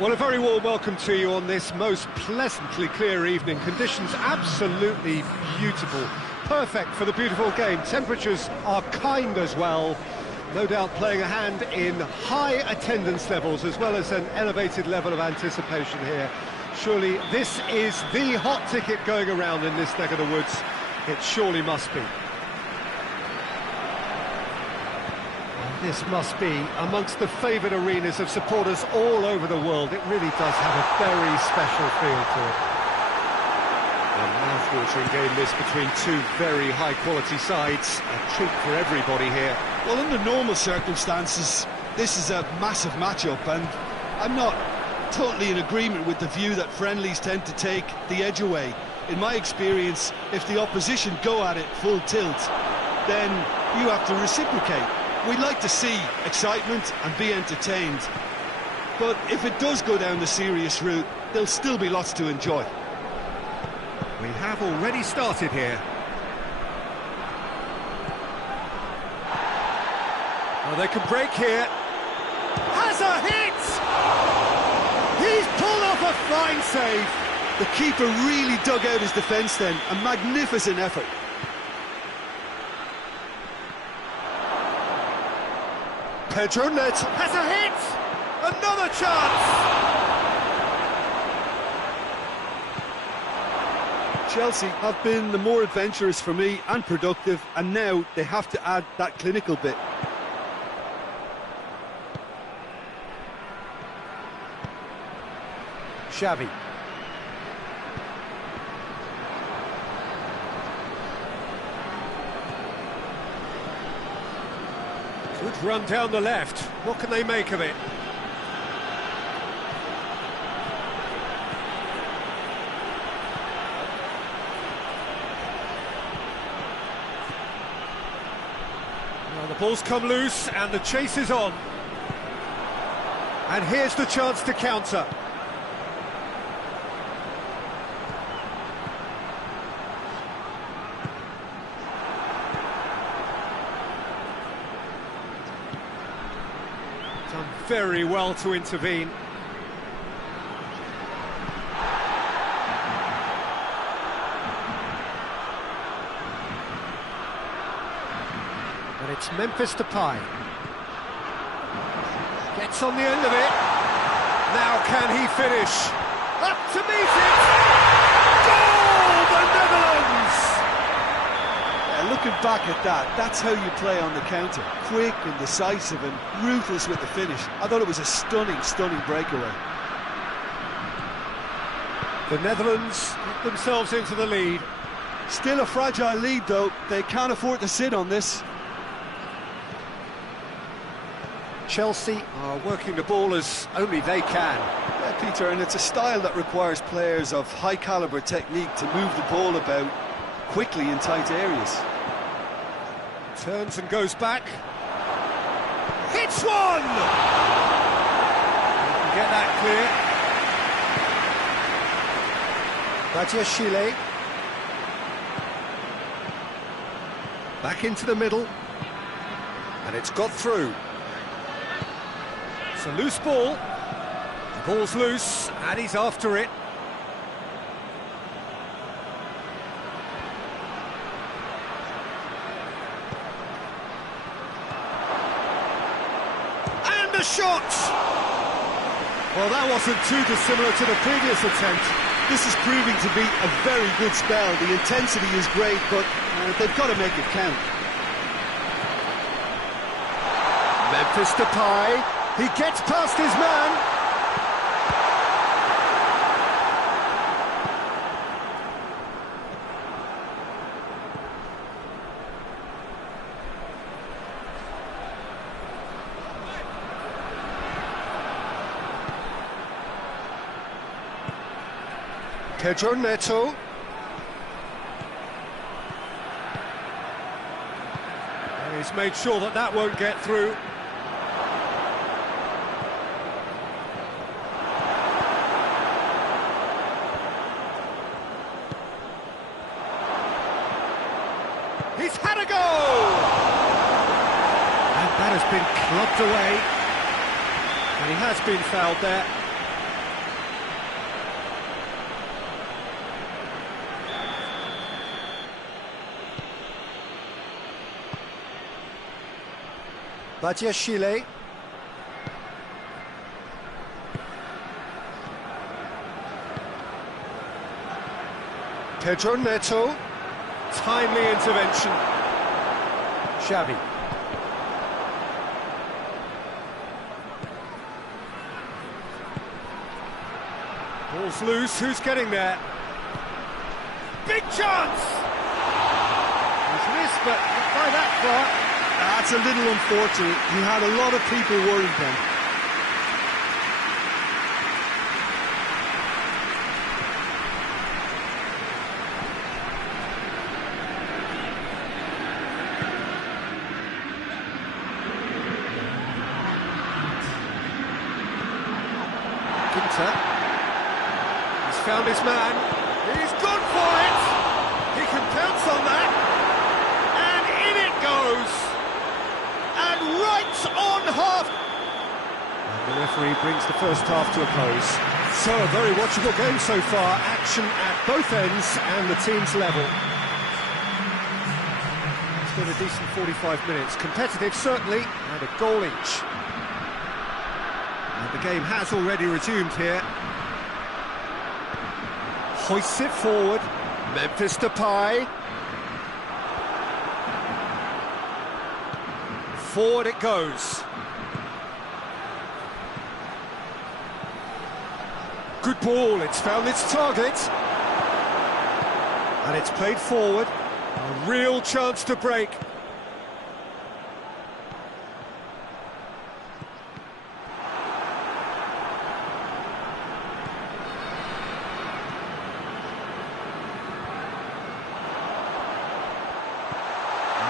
Well, a very warm welcome to you on this most pleasantly clear evening. Conditions absolutely beautiful. Perfect for the beautiful game. Temperatures are kind as well. No doubt playing a hand in high attendance levels as well as an elevated level of anticipation here. Surely this is the hot ticket going around in this neck of the woods. It surely must be. This must be amongst the favoured arenas of supporters all over the world. It really does have a very special feel to it. A mouth-watering game this between two very high-quality sides. A treat for everybody here. Well, under normal circumstances, this is a massive matchup, and I'm not totally in agreement with the view that friendlies tend to take the edge away. In my experience, if the opposition go at it full tilt, then you have to reciprocate. We'd like to see excitement and be entertained, but if it does go down the serious route, there'll still be lots to enjoy. We have already started here. Oh, they can break here. Has a hit! He's pulled off a fine save. The keeper really dug out his defence then, a magnificent effort. Pedro Neto has a hit! Another chance! Chelsea have been the more adventurous for me and productive, and now they have to add that clinical bit. Xavi. Good run down the left. What can they make of it? Well, the ball's come loose and the chase is on. And here's the chance to counter. Done very well to intervene. And it's Memphis Depay. Gets on the end of it. Now can he finish? Up to meet it! Goal! The Netherlands! Looking back at that, that's how you play on the counter. Quick and decisive and ruthless with the finish. I thought it was a stunning, stunning breakaway. The Netherlands get themselves into the lead. Still a fragile lead, though. They can't afford to sit on this. Chelsea are working the ball as only they can. Yeah, Peter, and it's a style that requires players of high-caliber technique to move the ball about quickly in tight areas. Turns and goes back. Hits one! You can get that clear. Badia back into the middle. And it's got through. It's a loose ball. The ball's loose and he's after it. A shot! Well, that wasn't too dissimilar to the previous attempt. This is proving to be a very good spell. The intensity is great, but they've got to make it count. Memphis Depay, he gets past his man. Pedro Neto. And he's made sure that that won't get through. He's had a go! And that has been clubbed away. And he has been fouled there. Badiashile. Pedro Neto. Timely intervention. Xavi. Ball's loose, who's getting there? Big chance! He's missed, but not by that far. That's a little unfortunate. He had a lot of people worried then. He's found his man. He's gone for it. He can pounce on that. And in it goes. And right on half. And the referee brings the first half to a close. So a very watchable game so far. Action at both ends and the team's level. It's been a decent 45 minutes. Competitive, certainly, and a goal each. And the game has already resumed here. Hoists it forward. Memphis Depay. Forward it goes. Good ball, it's found its target. And it's played forward. A real chance to break.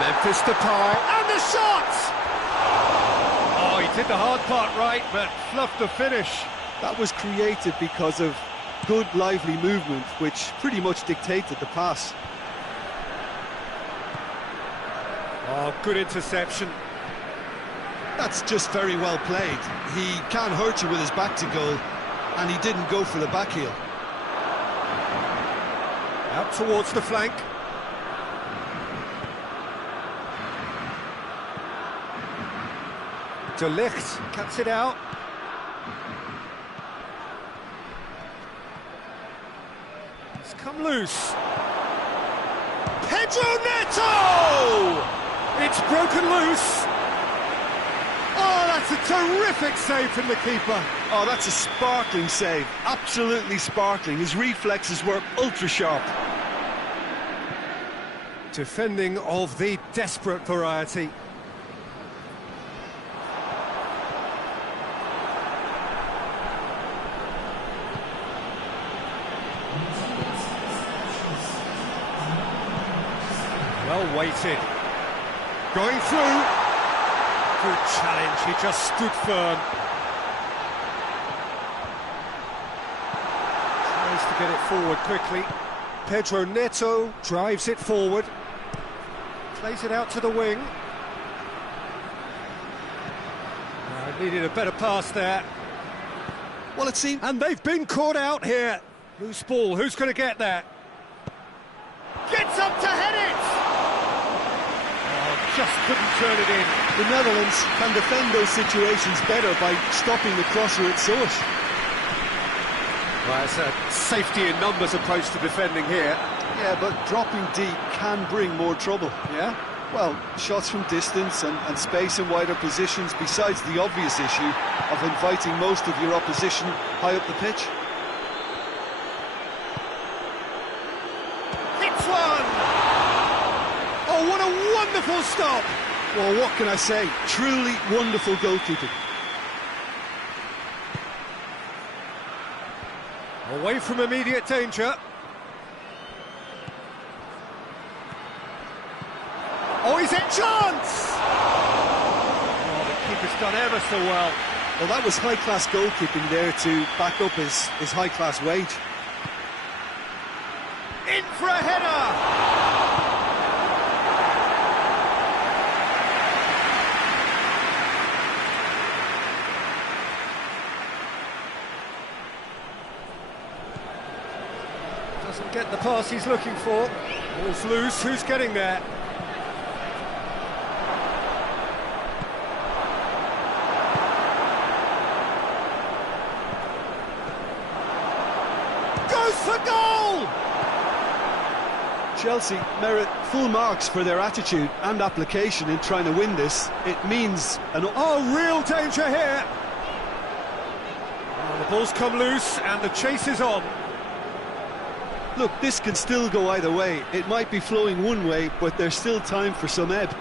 Memphis Depay, and the shot! Oh, he did the hard part right, but fluffed the finish. That was created because of good, lively movement, which pretty much dictated the pass. Oh, good interception. That's just very well played. He can't hurt you with his back to goal, and he didn't go for the back heel. Out towards the flank. De Ligt cuts it out. It's come loose. Pedro Neto! It's broken loose. Oh, that's a terrific save from the keeper. Oh, that's a sparkling save. Absolutely sparkling. His reflexes were ultra sharp. Defending of the desperate variety. Well weighted. Going through. Good challenge, he just stood firm. Tries to get it forward quickly. Pedro Neto drives it forward. Plays it out to the wing. Needed a better pass there. Well, it seemed... And they've been caught out here. Loose ball, who's going to get that? Gets up to head it! Oh, just couldn't turn it in. The Netherlands can defend those situations better by stopping the crosser at source. Well, it's a safety in numbers approach to defending here. Yeah, but dropping deep can bring more trouble. Yeah? Well, shots from distance and space in wider positions, besides the obvious issue of inviting most of your opposition high up the pitch. Hits one! Oh, what a wonderful stop! Well, what can I say? Truly wonderful goalkeeping. Away from immediate danger. Oh, he's in chance! Oh, the keeper's done ever so well. Well, that was high-class goalkeeping there to back up his high-class wage. In for a header! Doesn't get the pass he's looking for. Ball's loose, who's getting there? for goal! Chelsea merit full marks for their attitude and application in trying to win this. It means an... Oh, real danger here! Oh, the ball's come loose and the chase is on. Look, this can still go either way. It might be flowing one way, but there's still time for some ebb.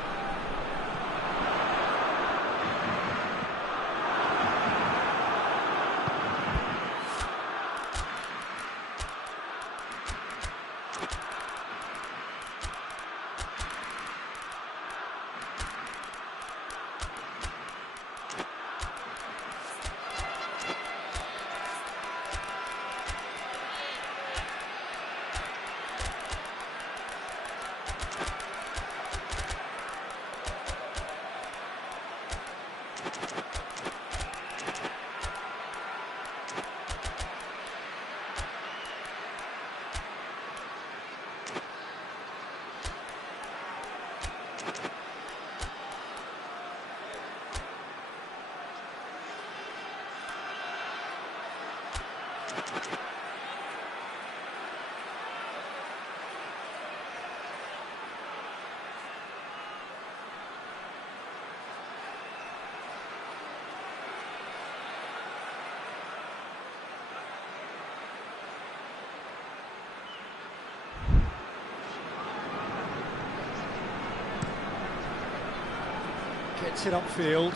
Gets it upfield.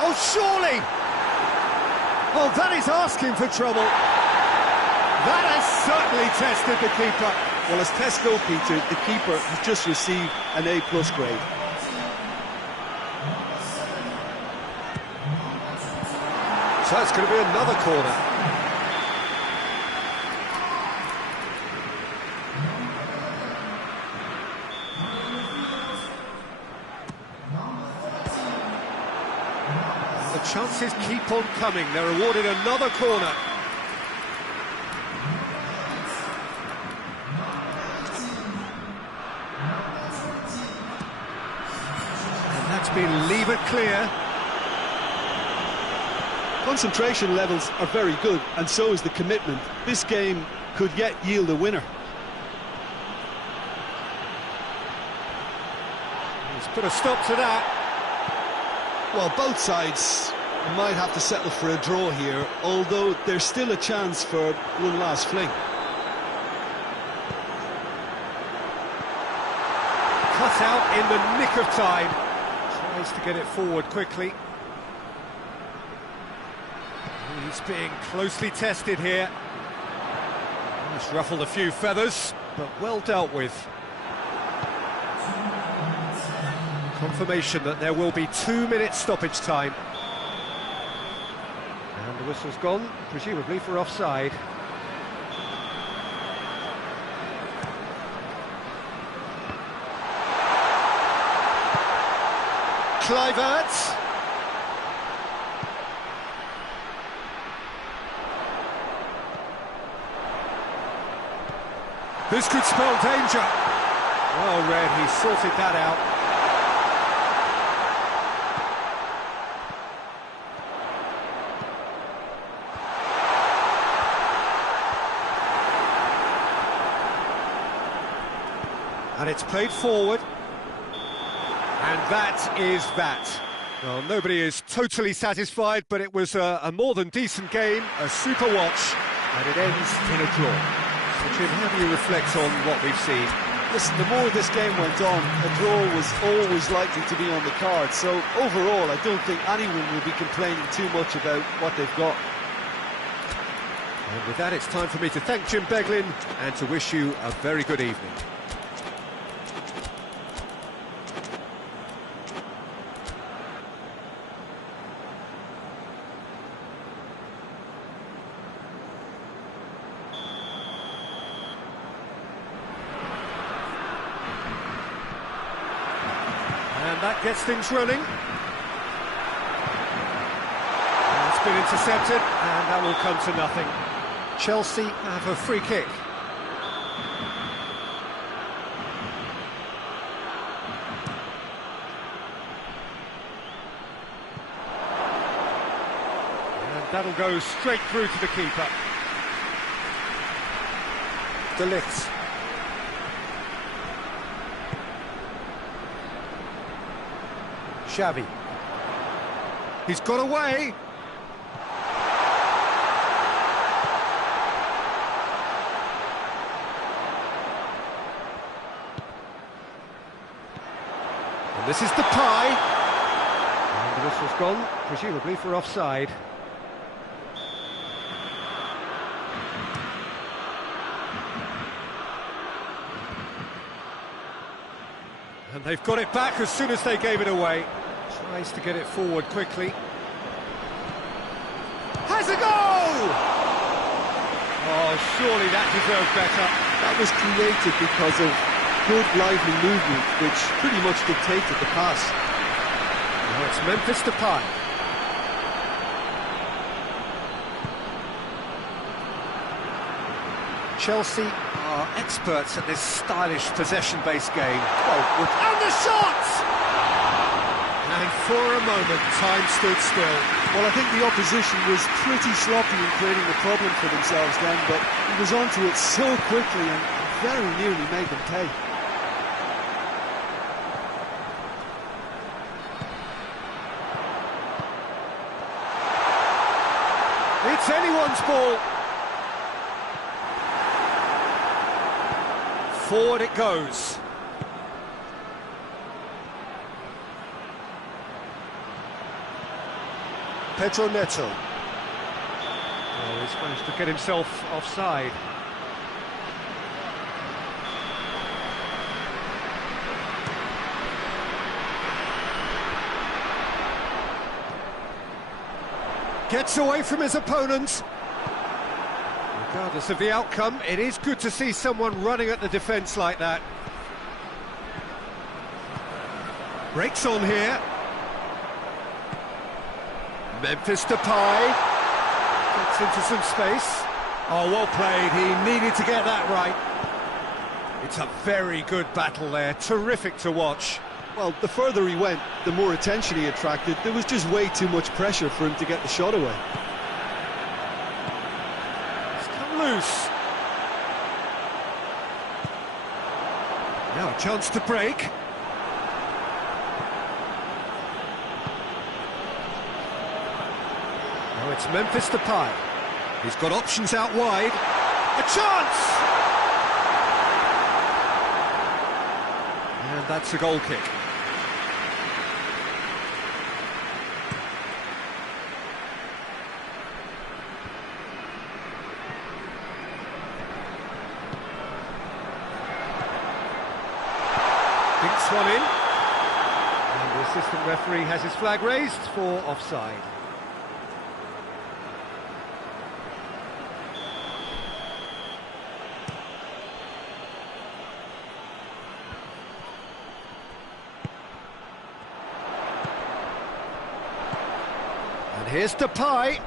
Oh, surely! Oh, that is asking for trouble. That has certainly tested the keeper. Well, as tests go, Peter, the keeper has just received an A+ grade. So it's going to be another corner. The chances keep on coming. They're awarded another corner. And that's been levered clear. Concentration levels are very good, and so is the commitment. This game could yet yield a winner. He's put a stop to that. Well, both sides might have to settle for a draw here, although there's still a chance for one last fling. Cut out in the nick of time. Tries to get it forward quickly. He's being closely tested here. He's ruffled a few feathers, but well dealt with. Confirmation that there will be 2 minutes stoppage time. And the whistle's gone, presumably for offside. Kluivert. This could spell danger. Well read, he sorted that out. And it's played forward. And that is that. Well, nobody is totally satisfied, but it was a more than decent game, a super watch, and it ends in a draw. So, Jim, how do you reflect on what we've seen? Listen, the more this game went on, a draw was always likely to be on the card. So, overall, I don't think anyone will be complaining too much about what they've got. And with that, it's time for me to thank Jim Beglin and to wish you a very good evening. And that gets things running. And it's been intercepted, and that will come to nothing. Chelsea have a free kick. That'll go straight through to the keeper. De Ligt. Xavi. He's got away. And this is the pie. And the whistle's gone, presumably for offside. And they've got it back as soon as they gave it away. Tries to get it forward quickly. Has a goal! Oh, surely that deserved better. That was created because of good, lively movement, which pretty much dictated the pass. Now it's Memphis Depay. Chelsea are experts at this stylish possession-based game. And the shot! And for a moment, time stood still. Well, I think the opposition was pretty sloppy in creating the problem for themselves then, but he was onto it so quickly and very nearly made them pay. It's anyone's ball. Forward it goes. Pedro Neto. Oh, he's managed to get himself offside. Gets away from his opponent. Regardless of the outcome, it is good to see someone running at the defence like that. Breaks on here. Memphis Depay gets into some space. Oh, well played. He needed to get that right. It's a very good battle there. Terrific to watch. Well, the further he went, the more attention he attracted. There was just way too much pressure for him to get the shot away. It's come loose. Now a chance to break. Now it's Memphis Depay. He's got options out wide. A chance! And that's a goal kick. Dinks one in. And the assistant referee has his flag raised for offside. And here's Depay.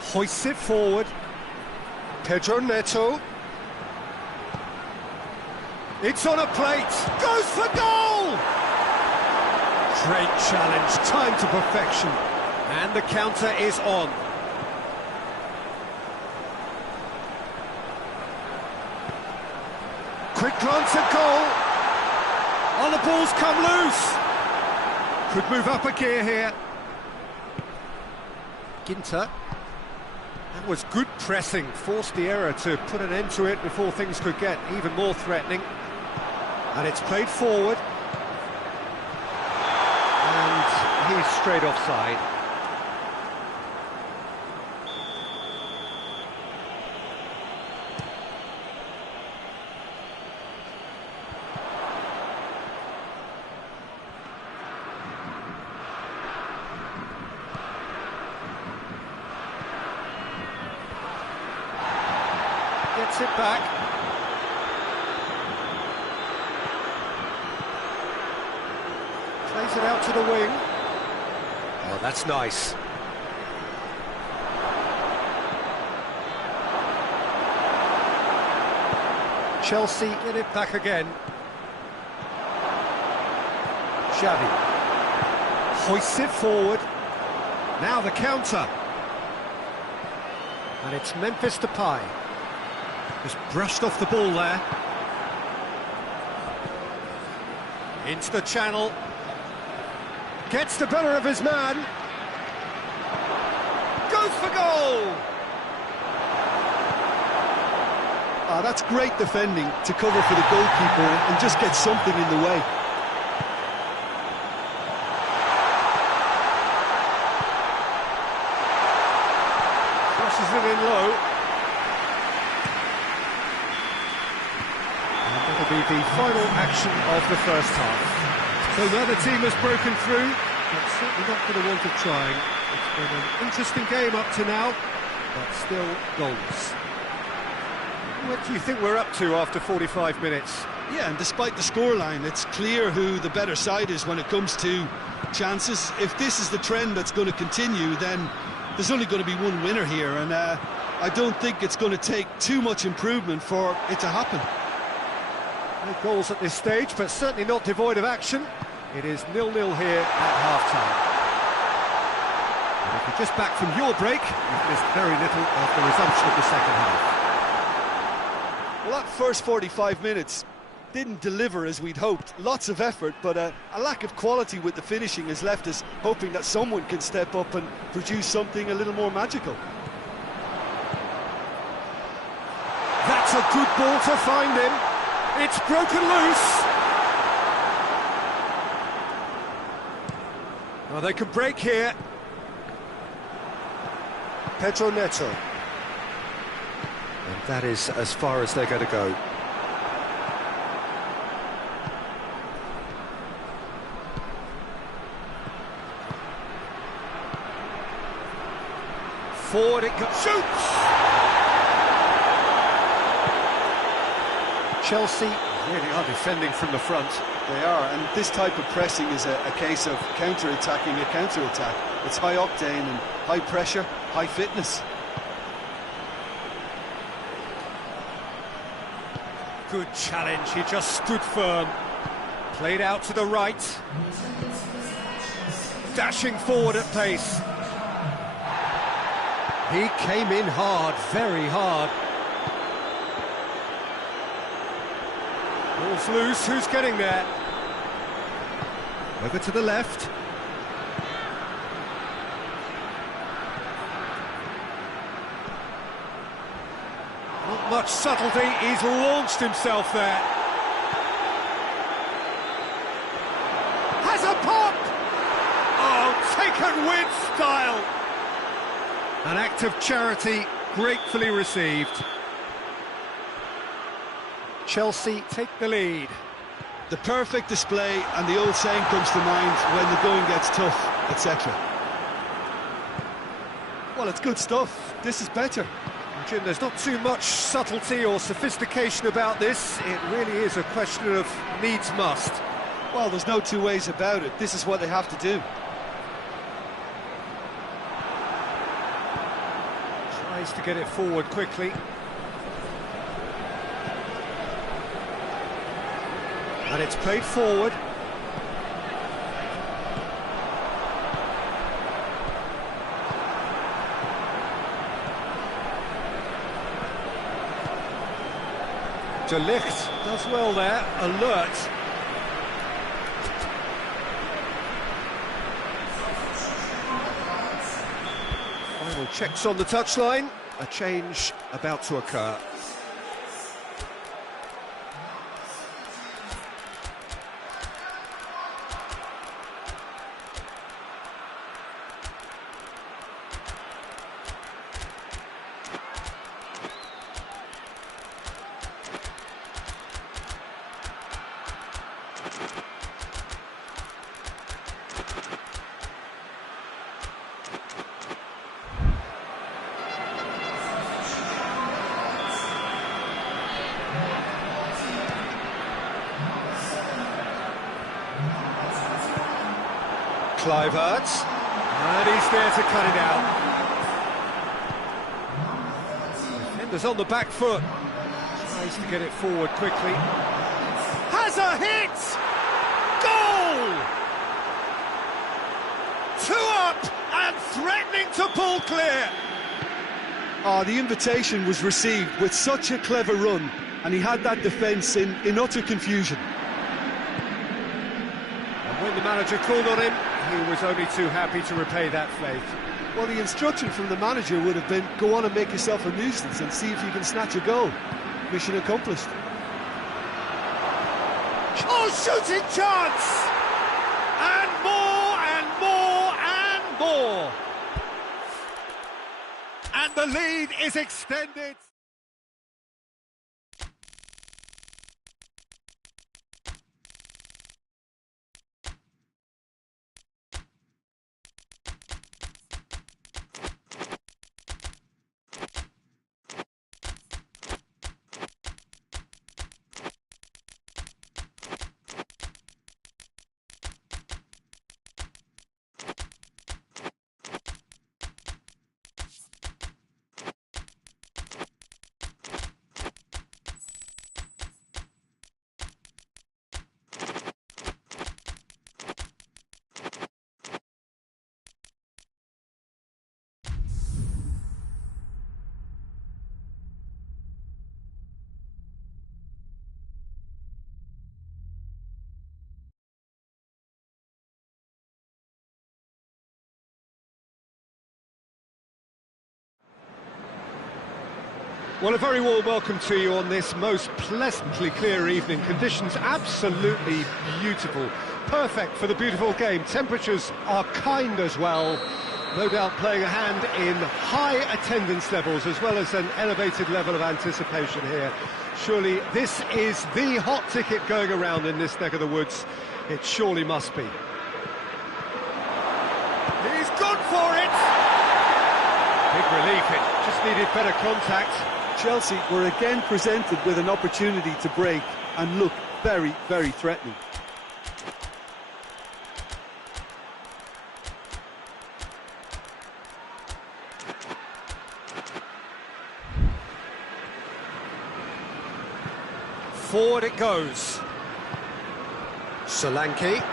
Hoists it forward. Pedro Neto. It's on a plate. Goes for goal! Great challenge. Time to perfection. And the counter is on. Quick glance at goal. Oh, the ball's come loose. Could move up a gear here. Ginter. That was good pressing, forced the error to put an end to it before things could get even more threatening. And it's played forward. And he's straight offside. Gets it back. Plays it out to the wing. Oh, that's nice. Chelsea get it back again. Xavi hoists it forward. Now the counter. And it's Memphis Depay. Just brushed off the ball there. Into the channel. Gets the better of his man. Goes for goal! That's great defending to cover for the goalkeeper and just get something in the way. Crosses it in low. And that'll be the final action of the first half. So the other team has broken through, but certainly not for the want of trying. It's been an interesting game up to now, but still goals. What do you think we're up to after 45 minutes? Yeah, and despite the scoreline, it's clear who the better side is when it comes to chances. If this is the trend that's going to continue, then there's only going to be one winner here, and I don't think it's going to take too much improvement for it to happen. No goals at this stage, but certainly not devoid of action. It is 0-0 here at half-time. And if you're just back from your break, you've missed very little of the resumption of the second half. Well, that first 45 minutes didn't deliver as we'd hoped. Lots of effort, but a lack of quality with the finishing has left us hoping that someone can step up and produce something a little more magical. That's a good ball to find him. It's broken loose. Well, they could break here. Pedro Neto. And that is as far as they're going to go. Forward it goes. Shoots! Chelsea really are defending from the front. They are, and this type of pressing is a case of counter-attacking a counter-attack. It's high octane and high pressure, high fitness. Good challenge, he just stood firm. Played out to the right. Dashing forward at pace. He came in hard, very hard. Ball's loose, who's getting there? Over to the left. Not much subtlety, he's launched himself there. Has a pop! Oh, taken with style! An act of charity, gratefully received. Chelsea take the lead. The perfect display, and the old saying comes to mind, when the going gets tough, etc. Well, it's good stuff. This is better. Jim, there's not too much subtlety or sophistication about this. It really is a question of needs must. Well, there's no two ways about it. This is what they have to do. Tries to get it forward quickly. And it's played forward. De Ligt does well there, alert. Final checks on the touchline, a change about to occur. Kluivert, and he's there to cut it out. Defender's on the back foot, tries to get it forward quickly. Has a hit! Goal! threatening to pull clear. Oh, the invitation was received with such a clever run, and he had that defence in utter confusion. And when the manager called on him, he was only too happy to repay that faith. Well, the instruction from the manager would have been, go on and make yourself a nuisance and see if you can snatch a goal. Mission accomplished. Oh, shooting chance! And more, and more, and more! And the lead is extended. Well, a very warm welcome to you on this most pleasantly clear evening. Conditions absolutely beautiful. Perfect for the beautiful game. Temperatures are kind as well. No doubt playing a hand in high attendance levels as well as an elevated level of anticipation here. Surely this is the hot ticket going around in this neck of the woods. It surely must be. He's gone for it! Big relief, it just needed better contact. Chelsea were again presented with an opportunity to break and look very, very threatening. Forward it goes. Solanke.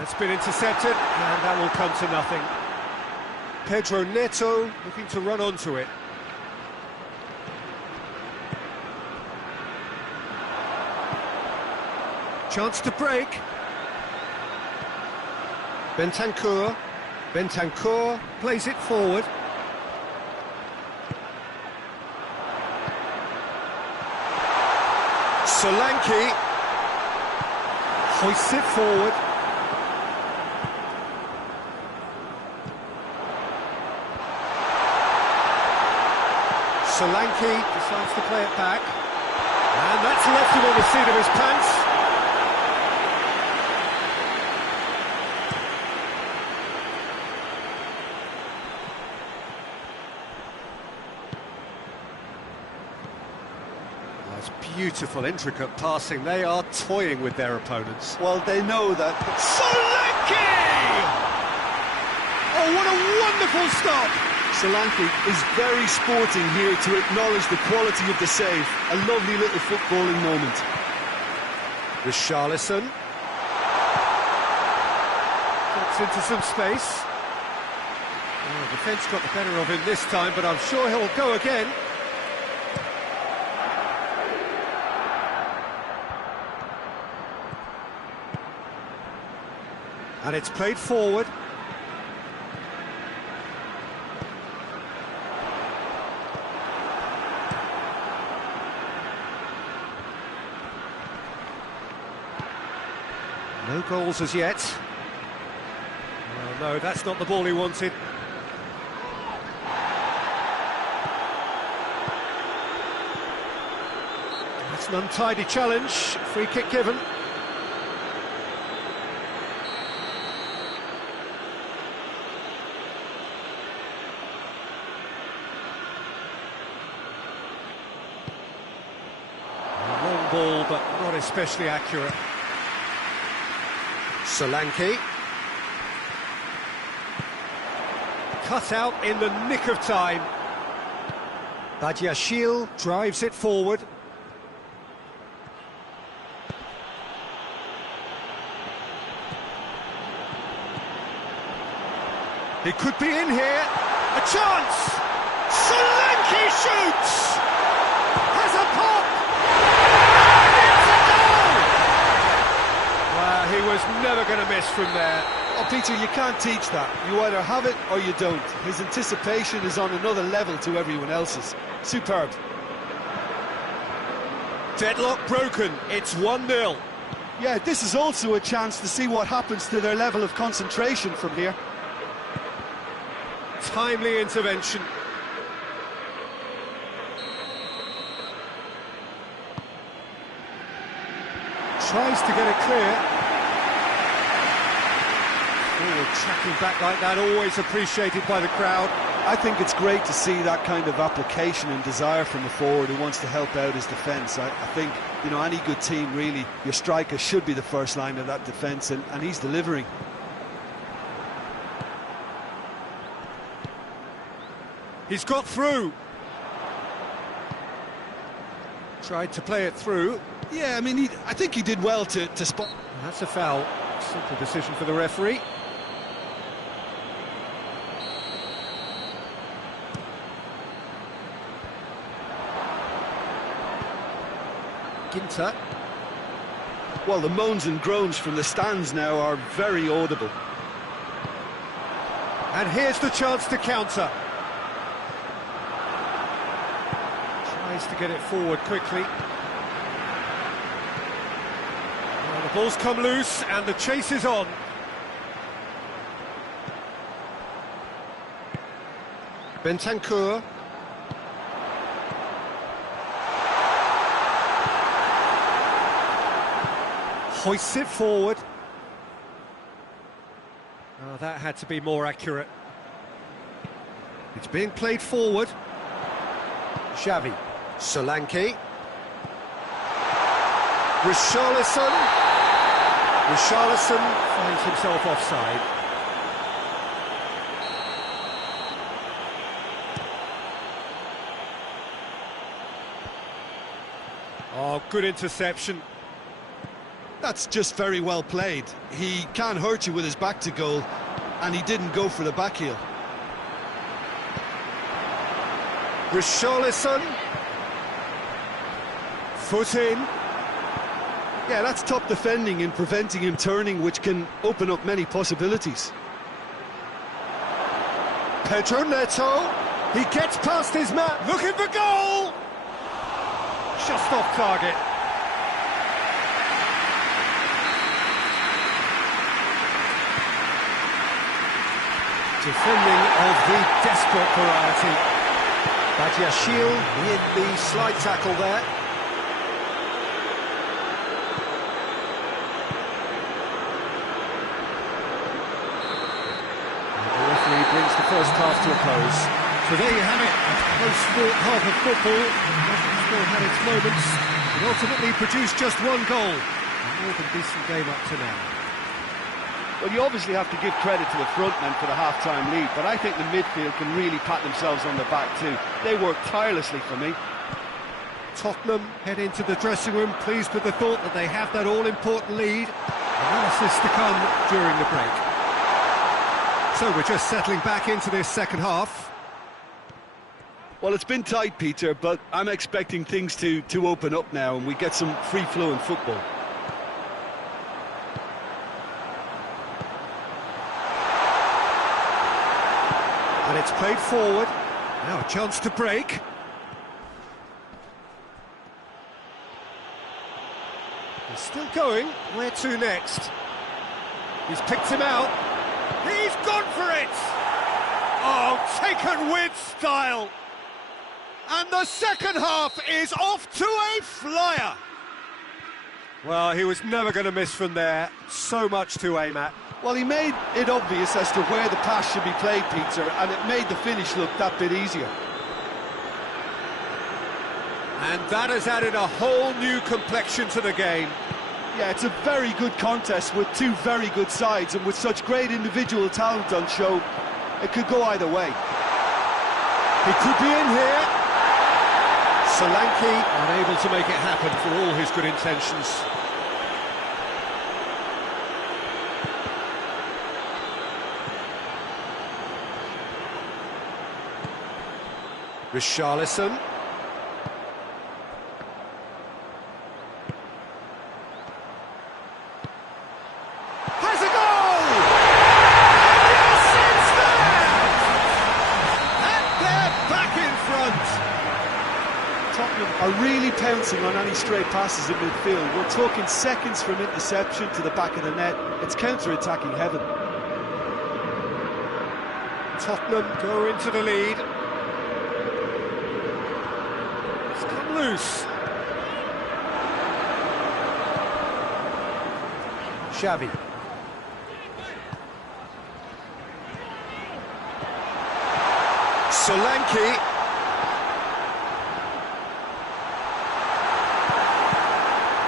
It's been intercepted, and that will come to nothing. Pedro Neto looking to run onto it. Chance to break. Bentancur plays it forward. Solanke hoists it forward. Solanke decides to play it back, and that's left him on the seat of his pants. That's beautiful, intricate passing. They are toying with their opponents. Well, they know that. Solanke! Oh, what a wonderful stop! Solanke is very sporting here to acknowledge the quality of the save. A lovely little footballing moment. Richarlison gets into some space. Oh, defence got the better of him this time, but I'm sure he'll go again. And it's played forward. No goals as yet. Oh, no, that's not the ball he wanted. That's an untidy challenge. Free kick given. A long ball, but not especially accurate. Solanke. Cut out in the nick of time. Badiashile drives it forward. He could be in here. A chance! Solanke shoots! Has a pop! It's a goal! Well, he was never going to miss from there. Oh, Peter, you can't teach that. You either have it or you don't. His anticipation is on another level to everyone else's. Superb. Deadlock broken. It's 1-0. Yeah, this is also a chance to see what happens to their level of concentration from here. Timely intervention. Tries to get it clear. Forward tracking back like that, always appreciated by the crowd. I think it's great to see that kind of application and desire from a forward who wants to help out his defence. I think, you know, any good team, really, your striker should be the first line of that defence, and he's delivering. He's got through. Tried to play it through. Yeah, I mean, I think he did well to spot. That's a foul. Simple decision for the referee. Ginter. Well, the moans and groans from the stands now are very audible. And here's the chance to counter. Tries to get it forward quickly. Well, the ball's come loose and the chase is on. Bentancur. Hoists it forward. Oh, that had to be more accurate. It's being played forward. Xavi. Solanke. Richarlison. Richarlison finds himself offside. Oh, good interception. That's just very well played. He can't hurt you with his back to goal, and he didn't go for the back heel. Richarlison. Foot in. Yeah, that's top defending and preventing him turning, which can open up many possibilities. Pedro Neto. He gets past his man. Looking for goal. Just off target. Defending of the desperate variety. Badiashile with the slide tackle there. And the referee brings the first half to a close. So there you have it, a close-fought half of football. It still had its moments. It ultimately produced just one goal. A more than decent game up to now. Well, you obviously have to give credit to the front men for the half-time lead, but I think the midfield can really pat themselves on the back too. They worked tirelessly for me. Tottenham head into the dressing room pleased with the thought that they have that all-important lead. Analysis to come during the break. So we're just settling back into this second half. Well, it's been tight, Peter, but I'm expecting things to open up now and we get some free-flowing football. And it's played forward. Now a chance to break. He's still going. Where to next? He's picked him out. He's gone for it! Oh, taken with style. And the second half is off to a flyer. Well, he was never going to miss from there. So much to aim at. Well, he made it obvious as to where the pass should be played, Peter, and it made the finish look that bit easier. And that has added a whole new complexion to the game. Yeah, it's a very good contest with two very good sides, and with such great individual talent on show, it could go either way. He could be in here. Solanke unable to make it happen for all his good intentions. Richarlison. Has a goal! Yes, it's there! And they're back in front. Tottenham are really pouncing on any stray passes in midfield. We're talking seconds from interception to the back of the net. It's counter-attacking heaven. Tottenham go into the lead. It's come loose. Xavi. Solanke.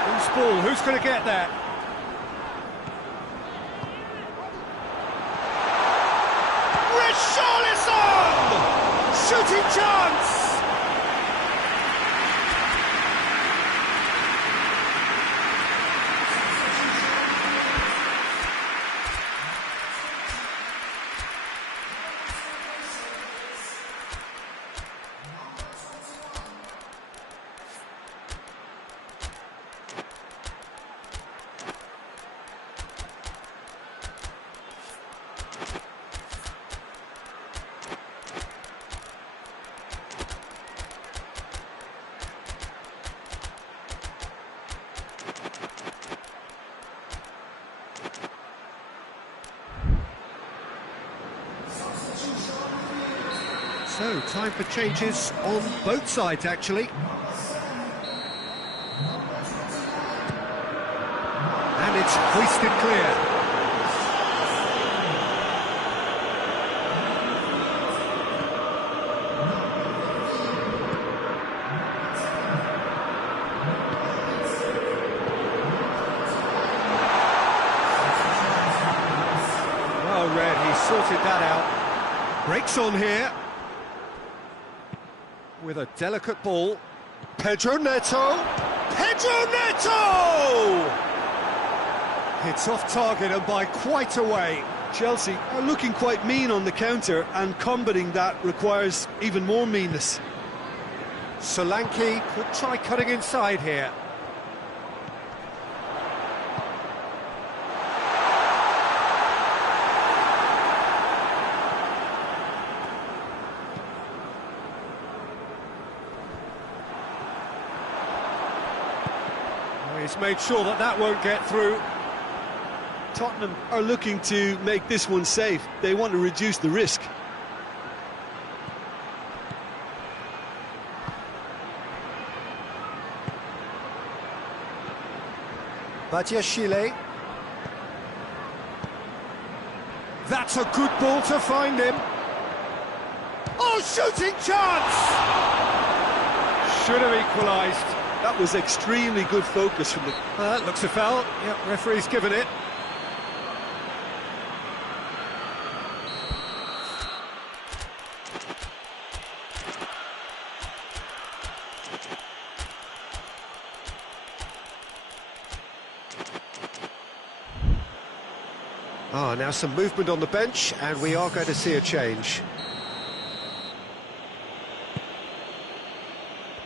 Who's ball? Who's going to get that? Richarlison! Shooting chance! So, time for changes on both sides, actually. And it's hoisted clear. Well read, he sorted that out. Breaks on here. With a delicate ball. Pedro Neto! Pedro Neto! It's off target and by quite a way. Chelsea are looking quite mean on the counter, and combating that requires even more meanness. Solanke could try cutting inside here. He's made sure that that won't get through. Tottenham are looking to make this one safe. They want to reduce the risk. Badiashile. That's a good ball to find him. Oh, shooting chance! Should have equalised. That was extremely good focus from the... That looks a foul. Yep, referee's given it. Now some movement on the bench, and we are going to see a change.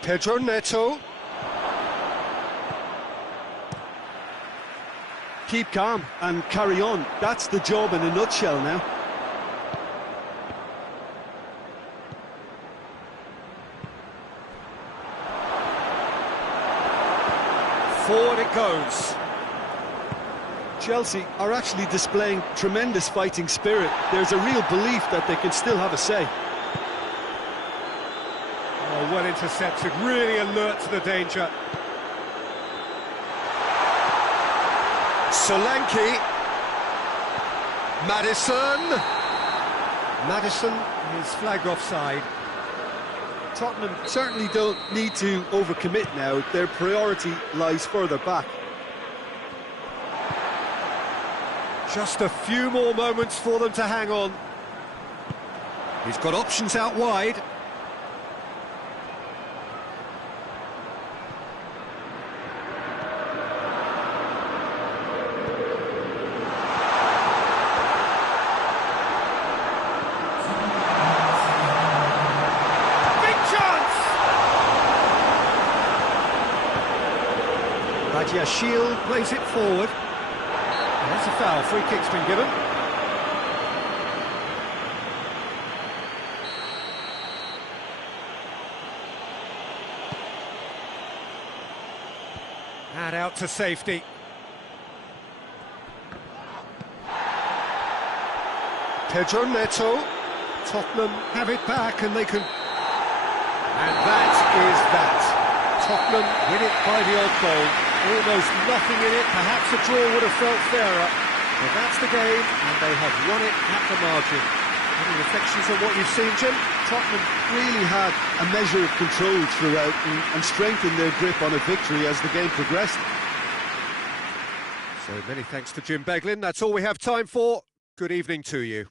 Pedro Neto. Keep calm and carry on. That's the job in a nutshell now. Forward it goes. Chelsea are actually displaying tremendous fighting spirit. There's a real belief that they can still have a say. Oh, well intercepted, really alert to the danger. Solanke. Maddison is flagged offside. Tottenham certainly don't need to overcommit now. Their priority lies further back. Just a few more moments for them to hang on. He's got options out wide. Big chance! Shield plays it forward. And that's a foul. Free kick's been given. And out to safety. Pedro Neto. Tottenham have it back and they can... And that is that. Tottenham win it by the odd goal. Almost nothing in it. Perhaps a draw would have felt fairer. But that's the game and they have won it at the margin. Any reflections on what you've seen, Jim? Tottenham really had a measure of control throughout and strengthened their grip on a victory as the game progressed. So many thanks to Jim Beglin. That's all we have time for. Good evening to you.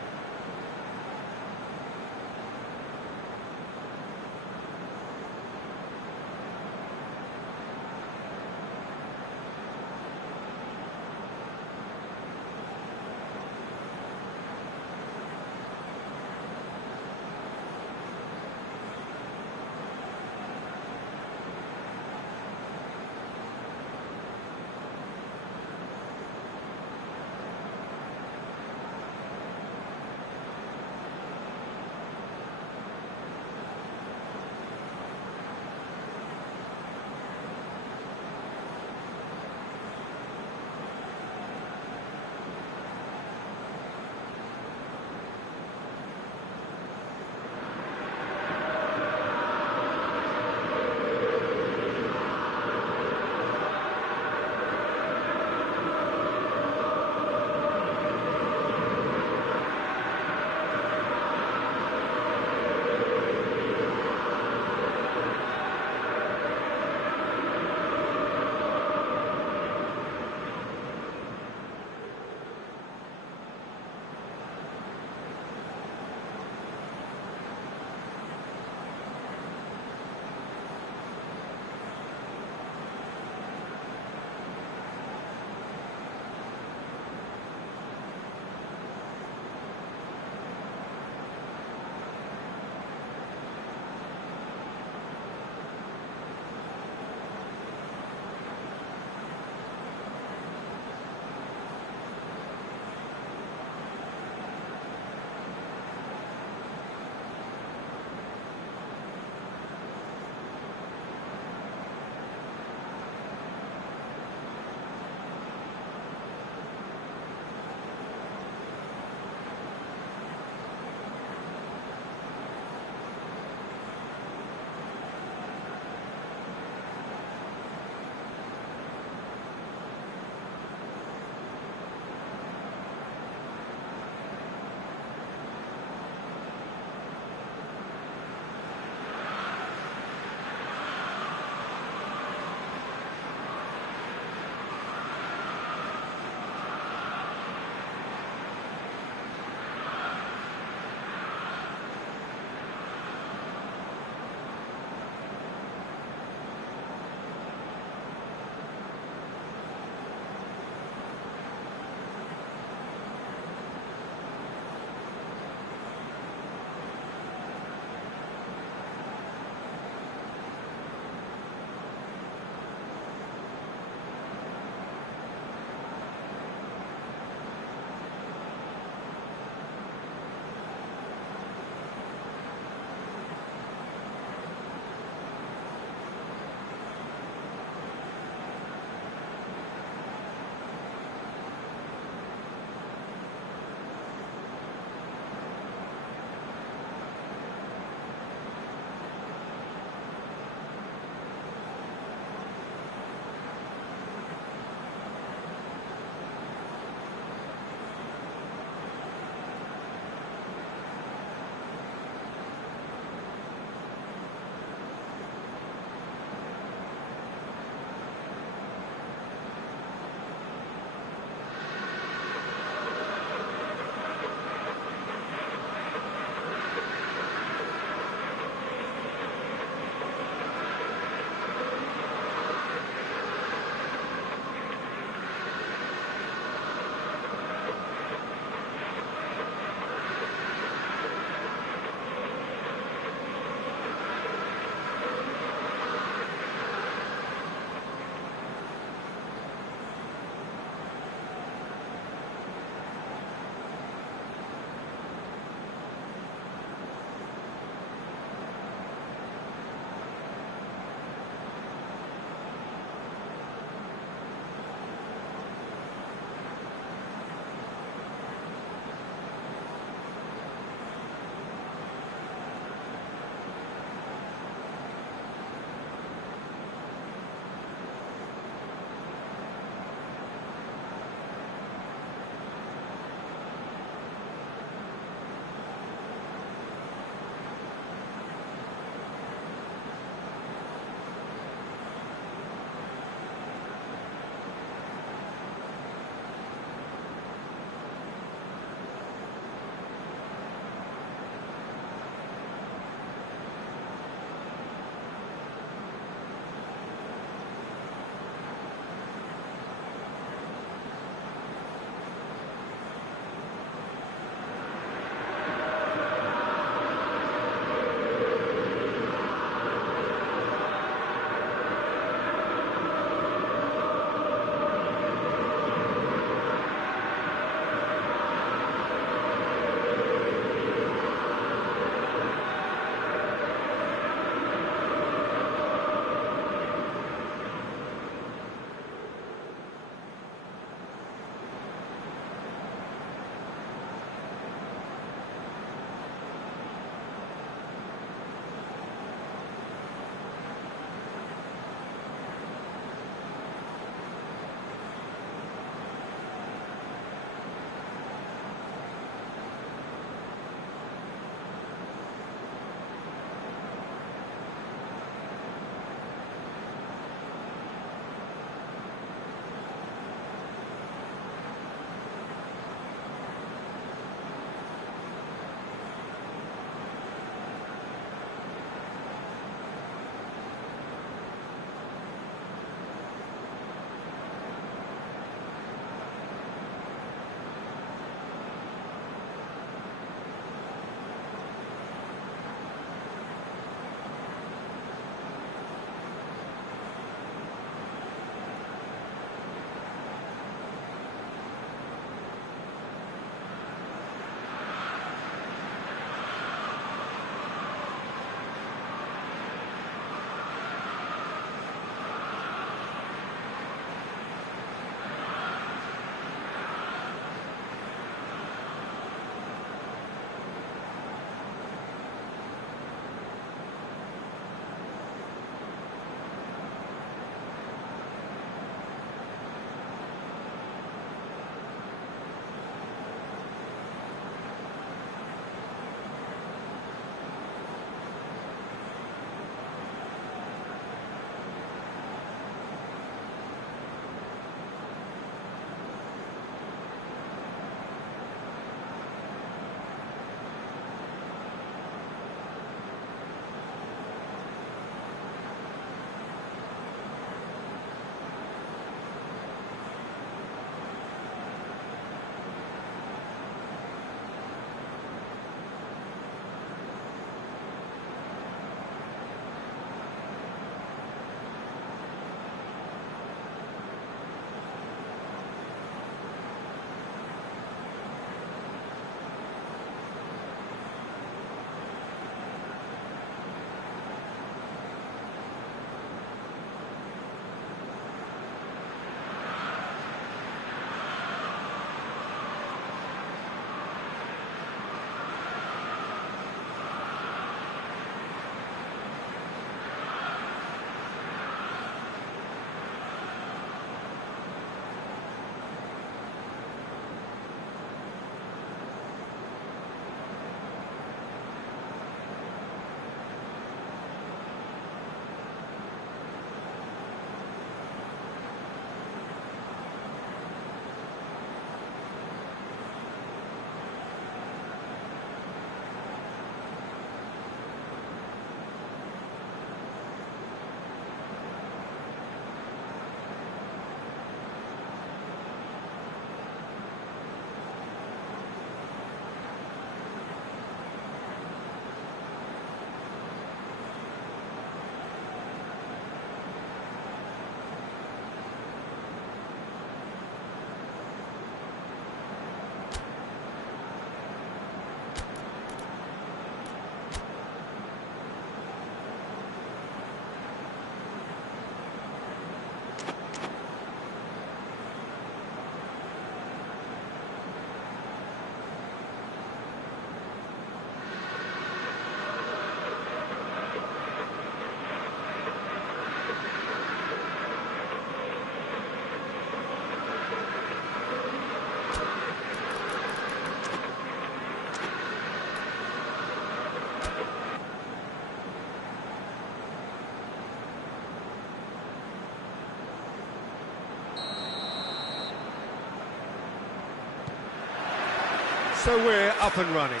So we're up and running.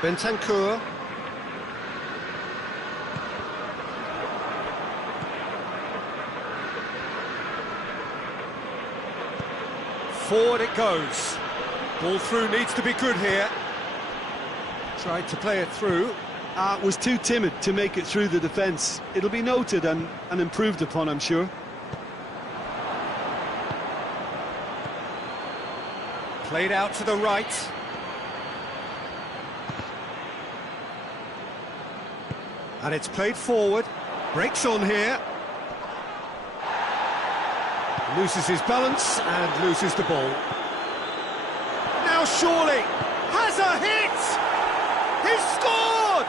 Bentancur. Forward it goes. Ball through needs to be good here. Tried to play it through. Was too timid to make it through the defence. It'll be noted and improved upon, I'm sure. Played out to the right. And it's played forward. Breaks on here. Loses his balance and loses the ball. Now surely has a hit! He's scored!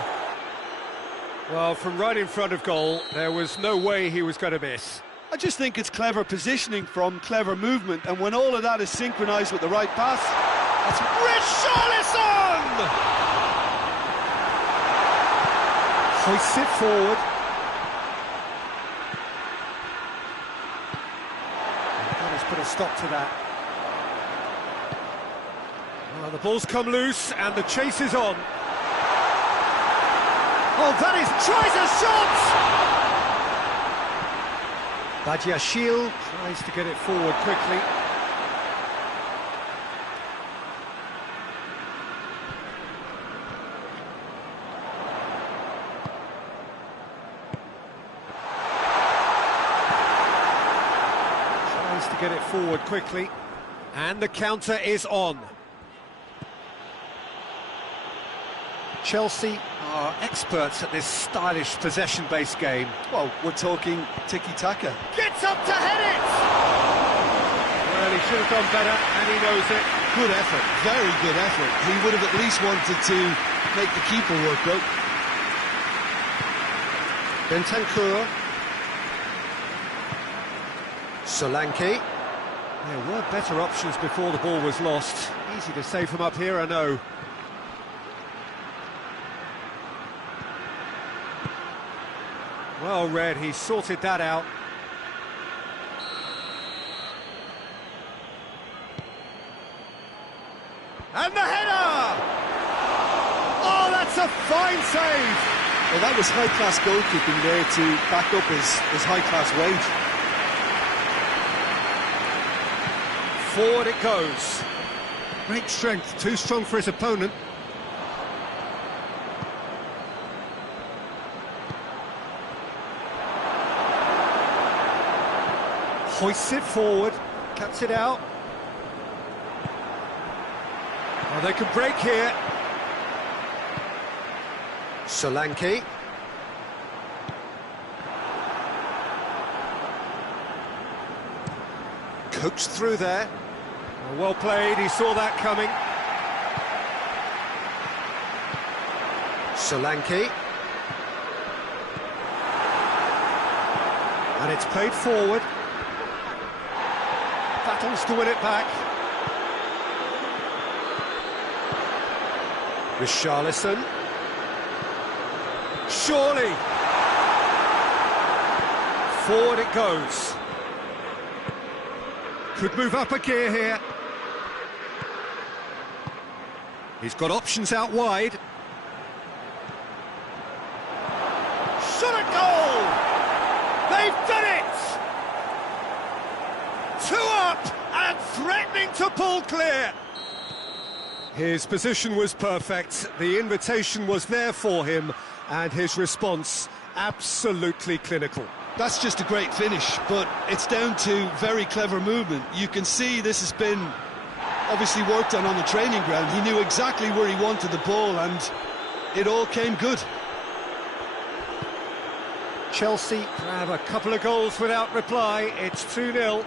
Well, from right in front of goal, there was no way he was going to miss. I just think it's clever positioning from clever movement, and when all of that is synchronised with the right pass, that's Richarlison! Hoists it forward. Let's put a stop to that. Well, the ball's come loose and the chase is on. Oh, that is... tries a shot! Badiashile tries to get it forward quickly. Tries to get it forward quickly. And the counter is on. Chelsea are experts at this stylish possession-based game. well, we're talking tiki-taka. Gets up to head it! Well, he should have done better, and he knows it. Good effort, very good effort. He would have at least wanted to make the keeper work, though. Bentancur. Solanke. There were better options before the ball was lost. Easy to say from up here, I know. Well read, he sorted that out. And the header! Oh, that's a fine save! Well, that was high-class goalkeeping there to back up his high-class wage. Forward it goes. Great strength, too strong for his opponent. Hoists it forward, cuts it out. Oh, they can break here. Solanke. Coaxed through there. Well played, he saw that coming. Solanke. And it's played forward. Battles to win it back. Richarlison. Surely. Forward it goes. Could move up a gear here. He's got options out wide. Shot a goal! They've done it! 2 up and threatening to pull clear. His position was perfect, the invitation was there for him, and his response absolutely clinical. That's just a great finish, but it's down to very clever movement. You can see this has been obviously worked on the training ground. He knew exactly where he wanted the ball, and it all came good. Chelsea grab a couple of goals without reply. It's 2-0.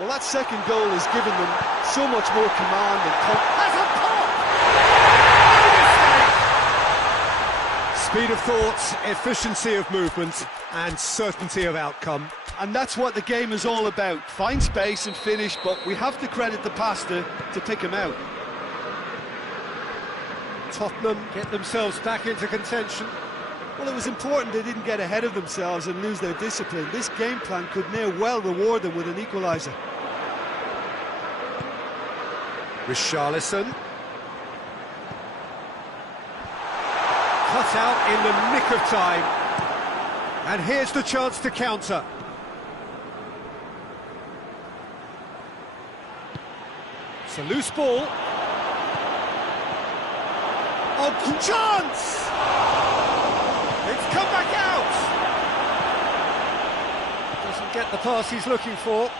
Well, that second goal has given them so much more command and Has a pop! Speed of thought, efficiency of movement, and certainty of outcome. And that's what the game is all about. Find space and finish, but we have to credit the passer to pick him out. Tottenham get themselves back into contention. Well, it was important they didn't get ahead of themselves and lose their discipline. This game plan could now well reward them with an equaliser. Richarlison. Cut out in the nick of time. And here's the chance to counter. It's a loose ball. Oh, chance! It's come back out! Doesn't get the pass he's looking for.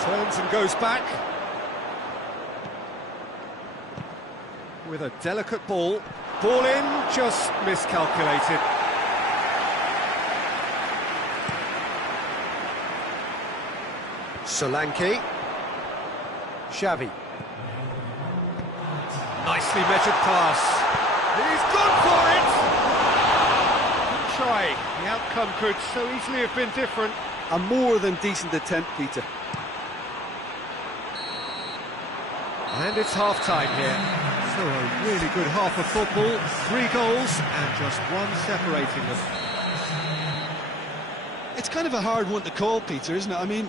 Turns and goes back. With a delicate ball. Ball in, just miscalculated. Solanke. Xavi. Nicely measured pass. He's gone for it! Good try. The outcome could so easily have been different. A more than decent attempt, Peter. And it's half-time here. So a really good half of football. 3 goals and just one separating them. It's kind of a hard one to call, Peter, isn't it? I mean,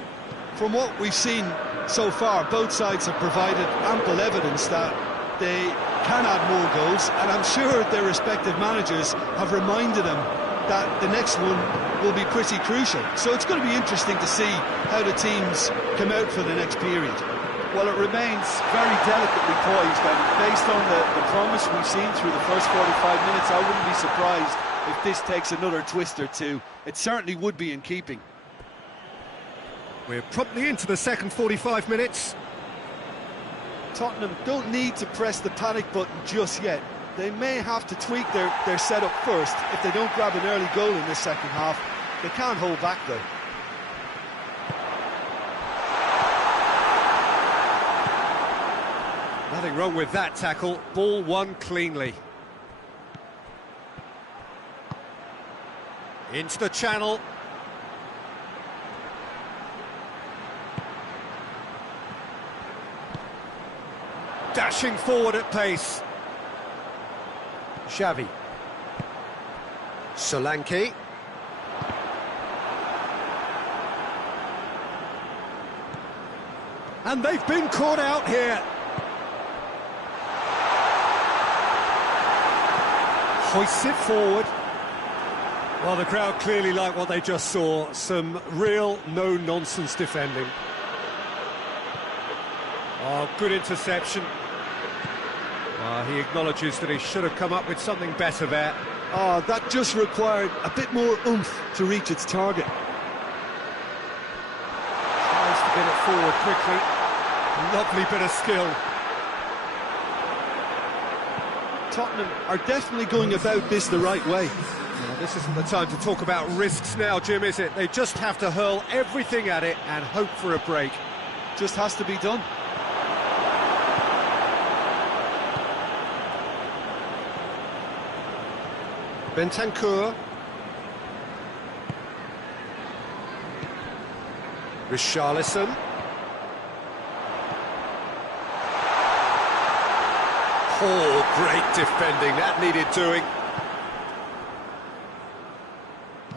from what we've seen so far, both sides have provided ample evidence that they can add more goals, and I'm sure their respective managers have reminded them that the next one will be pretty crucial. So it's going to be interesting to see how the teams come out for the next period. Well, it remains very delicately poised, and based on the promise we've seen through the first 45 minutes, I wouldn't be surprised if this takes another twist or two. It certainly would be in keeping. We're promptly into the second 45 minutes. Tottenham don't need to press the panic button just yet. They may have to tweak their setup first if they don't grab an early goal in the second half. They can't hold back though. Nothing wrong with that tackle. Ball won cleanly. Into the channel. Dashing forward at pace. Xavi. Solanke. And they've been caught out here. Hoists it forward. Well, the crowd clearly like what they just saw. Some real no-nonsense defending. Oh, good interception. He acknowledges that he should have come up with something better there. Oh, that just required a bit more oomph to reach its target. Tries to get it forward quickly. Lovely bit of skill. Tottenham are definitely going about this the right way. Well, this isn't the time to talk about risks now, Jim, is it? They just have to hurl everything at it and hope for a break. Just has to be done. Bentancur. Richarlison. Oh, great defending, that needed doing.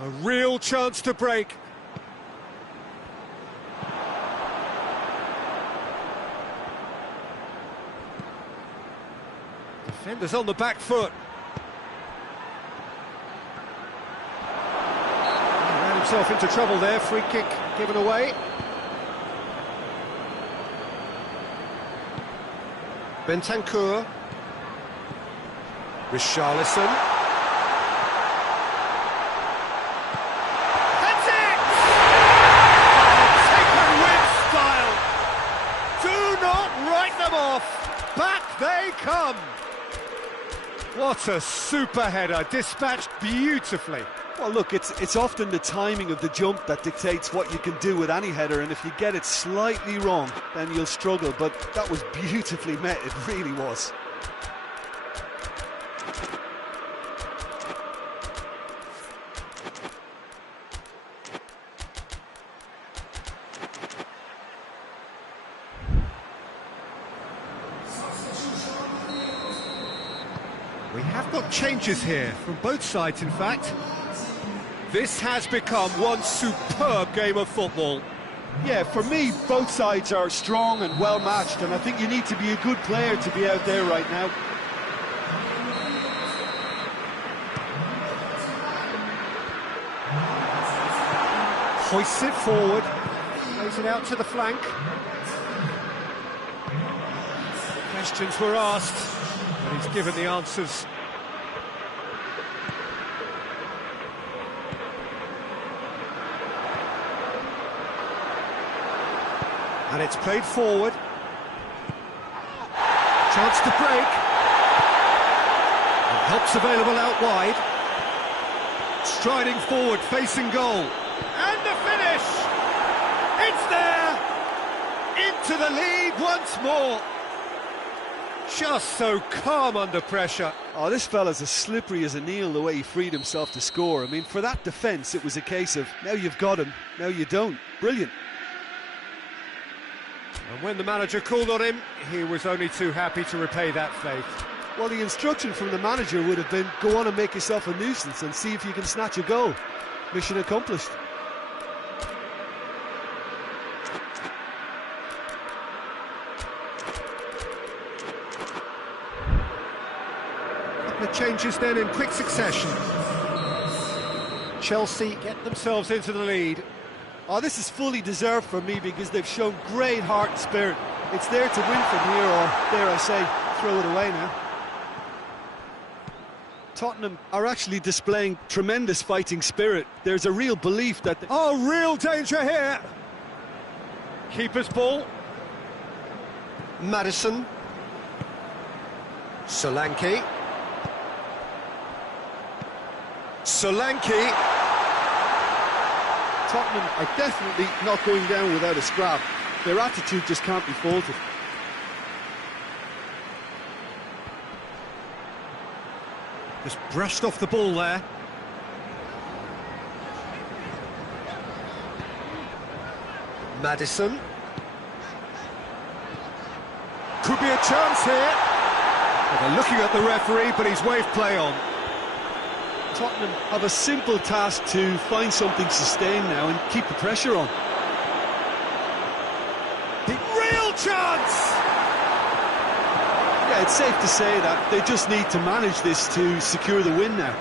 A real chance to break. Defenders on the back foot. Himself into trouble there, free kick given away. Bentancur. Richarlison. That's it! Taken with style. Do not write them off. Back they come. What a super header, dispatched beautifully. Well, look, it's often the timing of the jump that dictates what you can do with any header, and if you get it slightly wrong, then you'll struggle, but that was beautifully met, it really was. got changes here, from both sides in fact. This has become one superb game of football. Yeah, for me, both sides are strong and well matched, and I think you need to be a good player to be out there right now. Hoists it forward, plays it out to the flank. Questions were asked, and he's given the answers. And it's played forward. Chance to break. And help's available out wide. Striding forward, facing goal. And the finish! It's there! Into the lead once more. Just so calm under pressure. Oh, this fella's as slippery as a Neil, the way he freed himself to score. I mean, for that defence, it was a case of, now you've got him, now you don't. Brilliant. And when the manager called on him, he was only too happy to repay that faith. Well, the instruction from the manager would have been, go on and make yourself a nuisance and see if you can snatch a goal. Mission accomplished. The changes then in quick succession. Chelsea get themselves into the lead. Oh, this is fully deserved for me because they've shown great heart and spirit. It's there to win from here, or dare I say, throw it away now. Tottenham are actually displaying tremendous fighting spirit. There's a real belief that... Oh, real danger here! Keeper's ball. Maddison. Solanke. Solanke. Tottenham are definitely not going down without a scrap. Their attitude just can't be faulted. Just brushed off the ball there. Maddison. Could be a chance here. Well, they're looking at the referee, but he's waved play on. Tottenham have a simple task to find something sustained now and keep the pressure on. Real chance! Yeah, it's safe to say that they just need to manage this to secure the win now.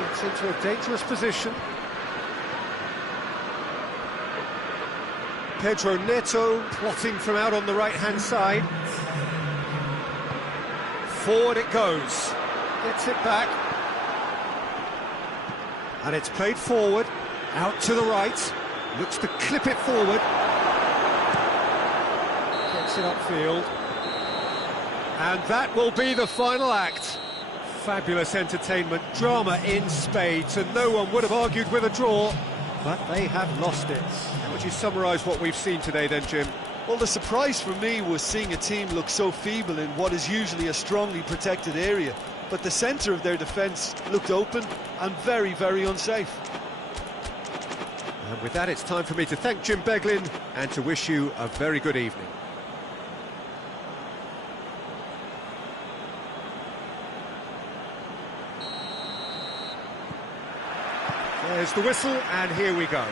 Gets into a dangerous position. Pedro Neto plotting from out on the right-hand side. Forward it goes. Gets it back. And it's played forward. Out to the right. Looks to clip it forward. Gets it upfield. And that will be the final act. Fabulous entertainment, drama in spades, and no one would have argued with a draw, but they have lost it. How would you summarise what we've seen today then, Jim? Well, the surprise for me was seeing a team look so feeble in what is usually a strongly protected area. But the centre of their defence looked open and very, very unsafe. And with that, it's time for me to thank Jim Beglin and to wish you a very good evening. There's the whistle, and here we go.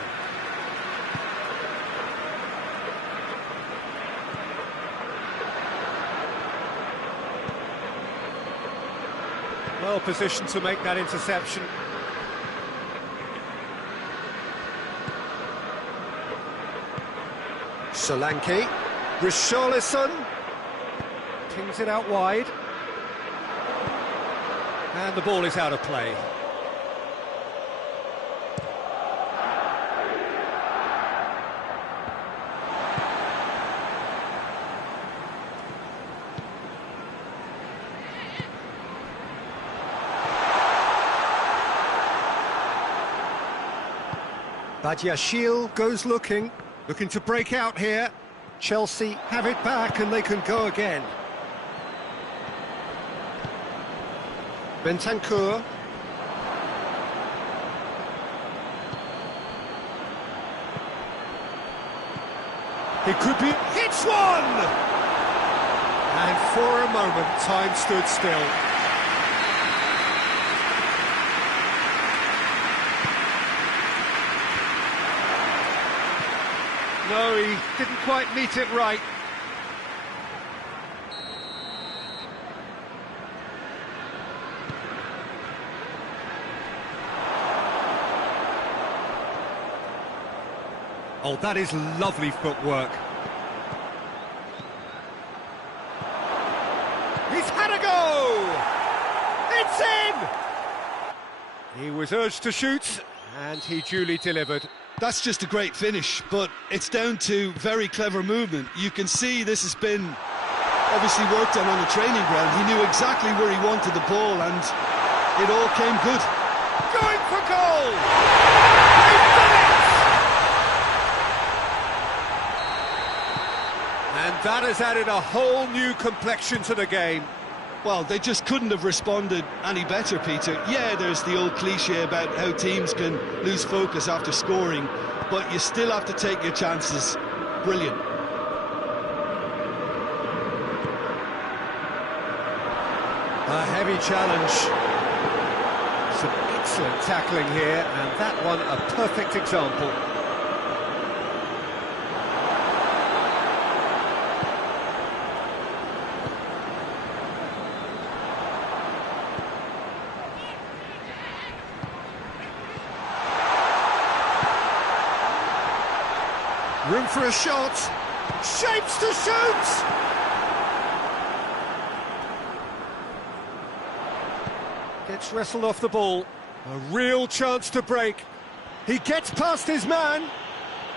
Well positioned to make that interception. Solanke. Richarlison. Pings it out wide. And the ball is out of play. Badiashile goes looking to break out here. Chelsea have it back and they can go again. Bentancur. He could be... Hits one! And for a moment, time stood still. No, he didn't quite meet it right. Oh, that is lovely footwork. He's had a go! It's in! He was urged to shoot, and he duly delivered. That's just a great finish, but it's down to very clever movement. You can see this has been obviously worked on the training ground. He knew exactly where he wanted the ball, and it all came good. Going for goal! They've done it! And that has added a whole new complexion to the game. Well, they just couldn't have responded any better, Peter. Yeah, there's the old cliche about how teams can lose focus after scoring, but you still have to take your chances. Brilliant. A heavy challenge. Some excellent tackling here, and that one a perfect example. Room for a shot. Shapes to shoot! Gets wrestled off the ball. A real chance to break. He gets past his man.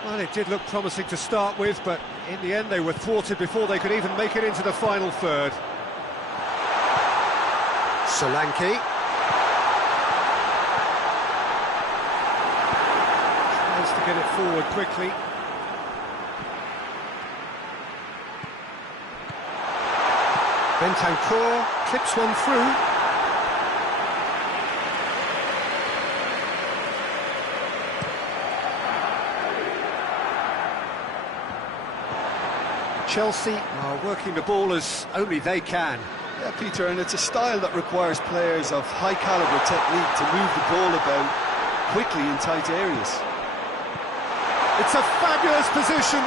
Well, it did look promising to start with, but in the end they were thwarted before they could even make it into the final third. Solanke. Tries to get it forward quickly. Bentancur clips one through. Chelsea are working the ball as only they can. Yeah, Peter, and it's a style that requires players of high calibre technique to move the ball about quickly in tight areas. It's a fabulous position.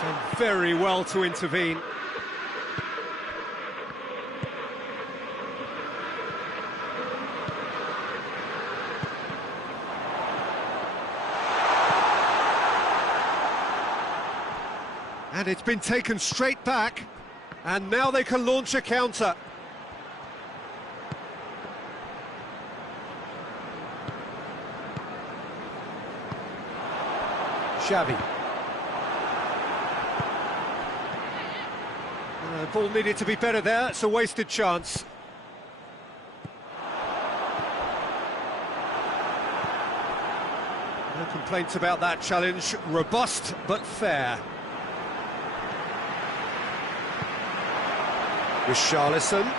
Done very well to intervene. And it's been taken straight back, and now they can launch a counter. Xavi. The ball needed to be better there, it's a wasted chance. No complaints about that challenge, robust but fair. Richarlison.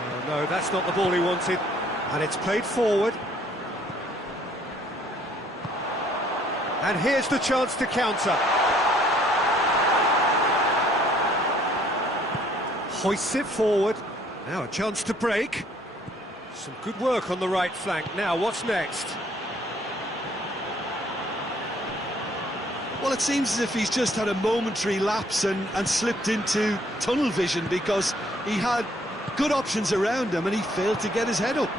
Oh, no, that's not the ball he wanted. And it's played forward. And here's the chance to counter. Hoists it forward. Now a chance to break. Some good work on the right flank. Now, what's next? Well, it seems as if he's just had a momentary lapse and slipped into tunnel vision, because he had good options around him and he failed to get his head up.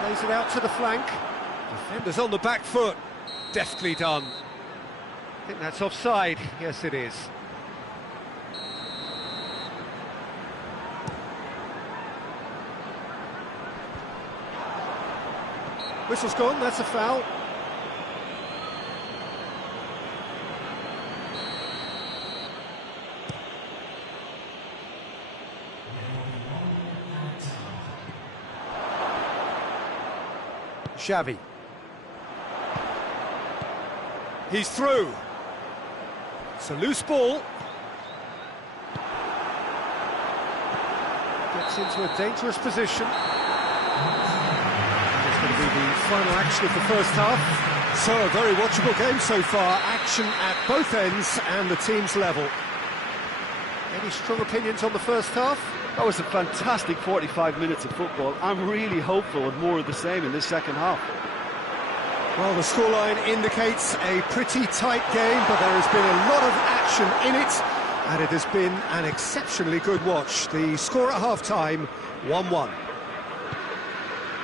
Plays it out to the flank. Defender's on the back foot. Deftly done. I think that's offside. Yes, it is. Whistle's gone, that's a foul. Xavi. He's through. It's a loose ball. Gets into a dangerous position. It's going to be the final action of the first half. So a very watchable game so far. Action at both ends and the teams level. Any strong opinions on the first half? That was a fantastic 45 minutes of football. I'm really hopeful of more of the same in this second half. Well, the scoreline indicates a pretty tight game, but there has been a lot of action in it, and it has been an exceptionally good watch. The score at half-time, 1-1.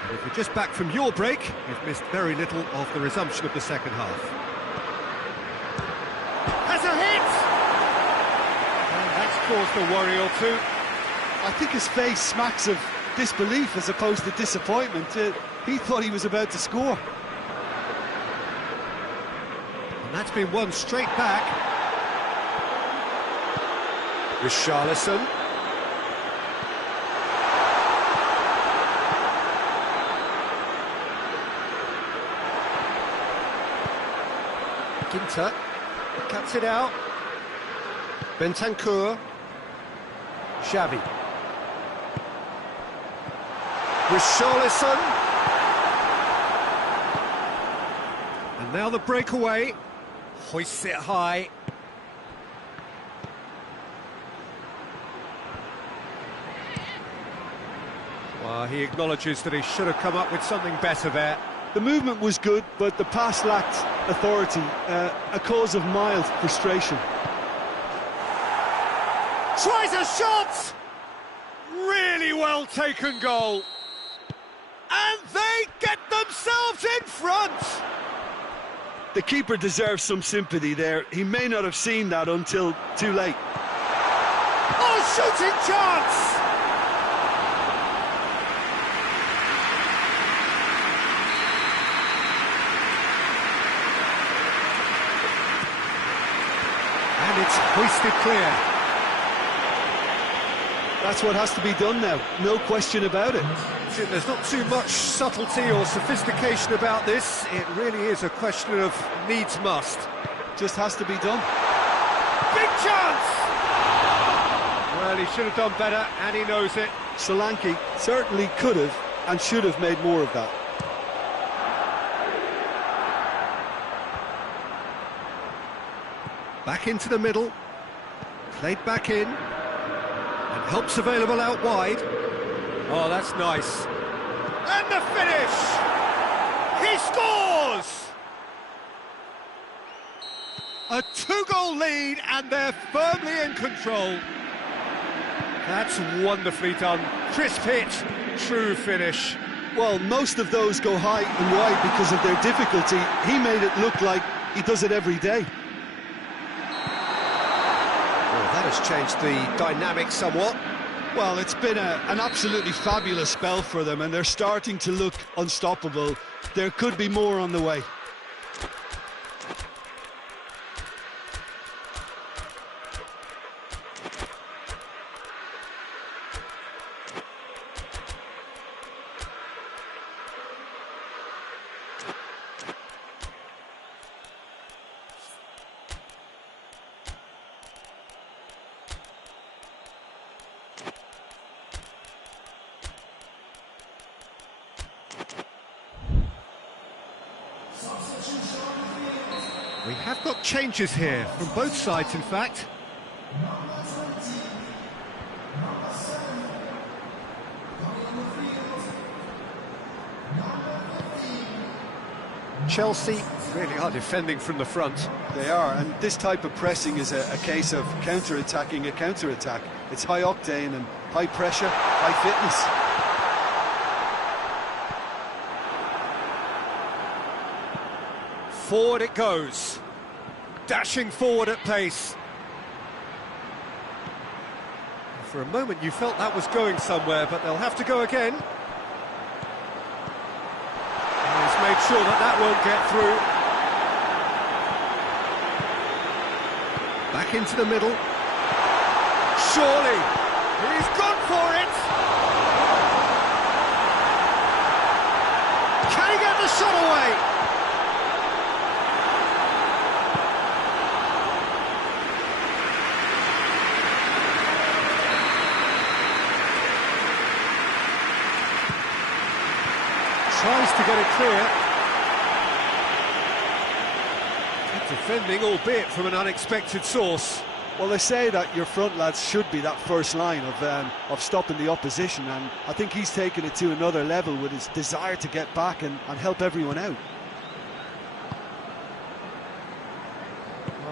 And if you're just back from your break, you've missed very little of the resumption of the second half. Has a hit! And that's caused a worry or two. I think his face smacks of disbelief as opposed to disappointment. He thought he was about to score. And that's been won straight back. Richarlison. Ginter cuts it out. Bentancur. Xavi. Richarlison. And now the breakaway. Hoists it high. Well, he acknowledges that he should have come up with something better there. The movement was good, but the pass lacked authority, a cause of mild frustration. Tries a shot! Really well taken goal. And they get themselves in front! The keeper deserves some sympathy there. He may not have seen that until too late. Oh, shooting chance! And it's hoisted clear. That's what has to be done now, no question about it. There's not too much subtlety or sophistication about this. It really is a question of needs must. Just has to be done. Big chance! Well, he should have done better, and he knows it. Solanke certainly could have and should have made more of that. Back into the middle. Played back in. And help's available out wide. Oh, that's nice. And the finish! He scores! A two-goal lead, and they're firmly in control. That's wonderfully done. Crisp hit, true finish. Well, most of those go high and wide because of their difficulty. He made it look like he does it every day. Well, that has changed the dynamic somewhat. Well, it's been an absolutely fabulous spell for them, and they're starting to look unstoppable. There could be more on the way. We have got changes here, from both sides in fact. Chelsea really are defending from the front. They are, and this type of pressing is a case of counter-attacking a counter-attack. It's high octane and high pressure, high fitness. Forward it goes, dashing forward at pace. For a moment you felt that was going somewhere, but they'll have to go again. And he's made sure that that won't get through. Back into the middle. Surely, he's gone for it! Can he get the shot away? Tries to get it clear. Good defending, albeit from an unexpected source. Well, they say that your front lads should be that first line of stopping the opposition, and I think he's taken it to another level with his desire to get back and help everyone out.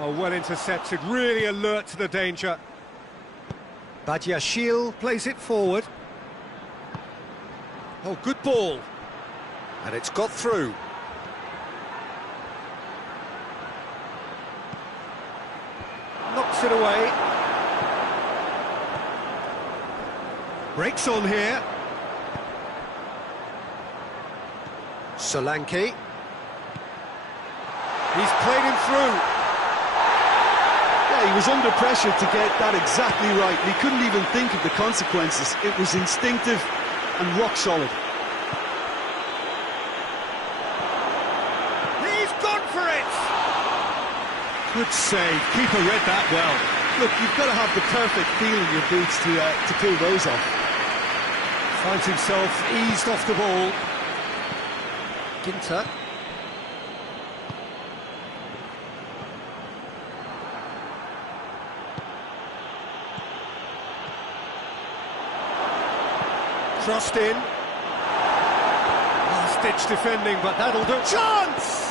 Oh, well intercepted, really alert to the danger. Badiashile plays it forward. Oh, good ball. And it's got through. Knocks it away. Breaks on here. Solanke. He's played him through. Yeah, he was under pressure to get that exactly right. He couldn't even think of the consequences. It was instinctive and rock solid. He's gone for it! Good save. Keeper read that well. Look, you've got to have the perfect feel in your boots to pull those off. Finds himself eased off the ball. Ginter. Crossed in. Last-ditch defending, but that'll do. Chance!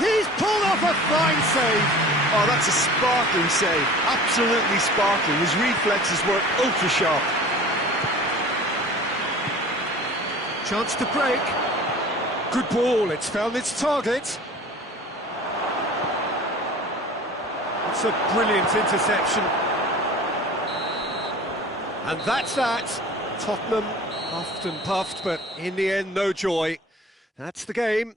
He's pulled off a fine save. Oh, that's a sparkling save. Absolutely sparkling. His reflexes were ultra-sharp. Chance to break. Good ball, it's found its target. It's a brilliant interception. And that's that. Tottenham huffed and puffed, but in the end, no joy. That's the game.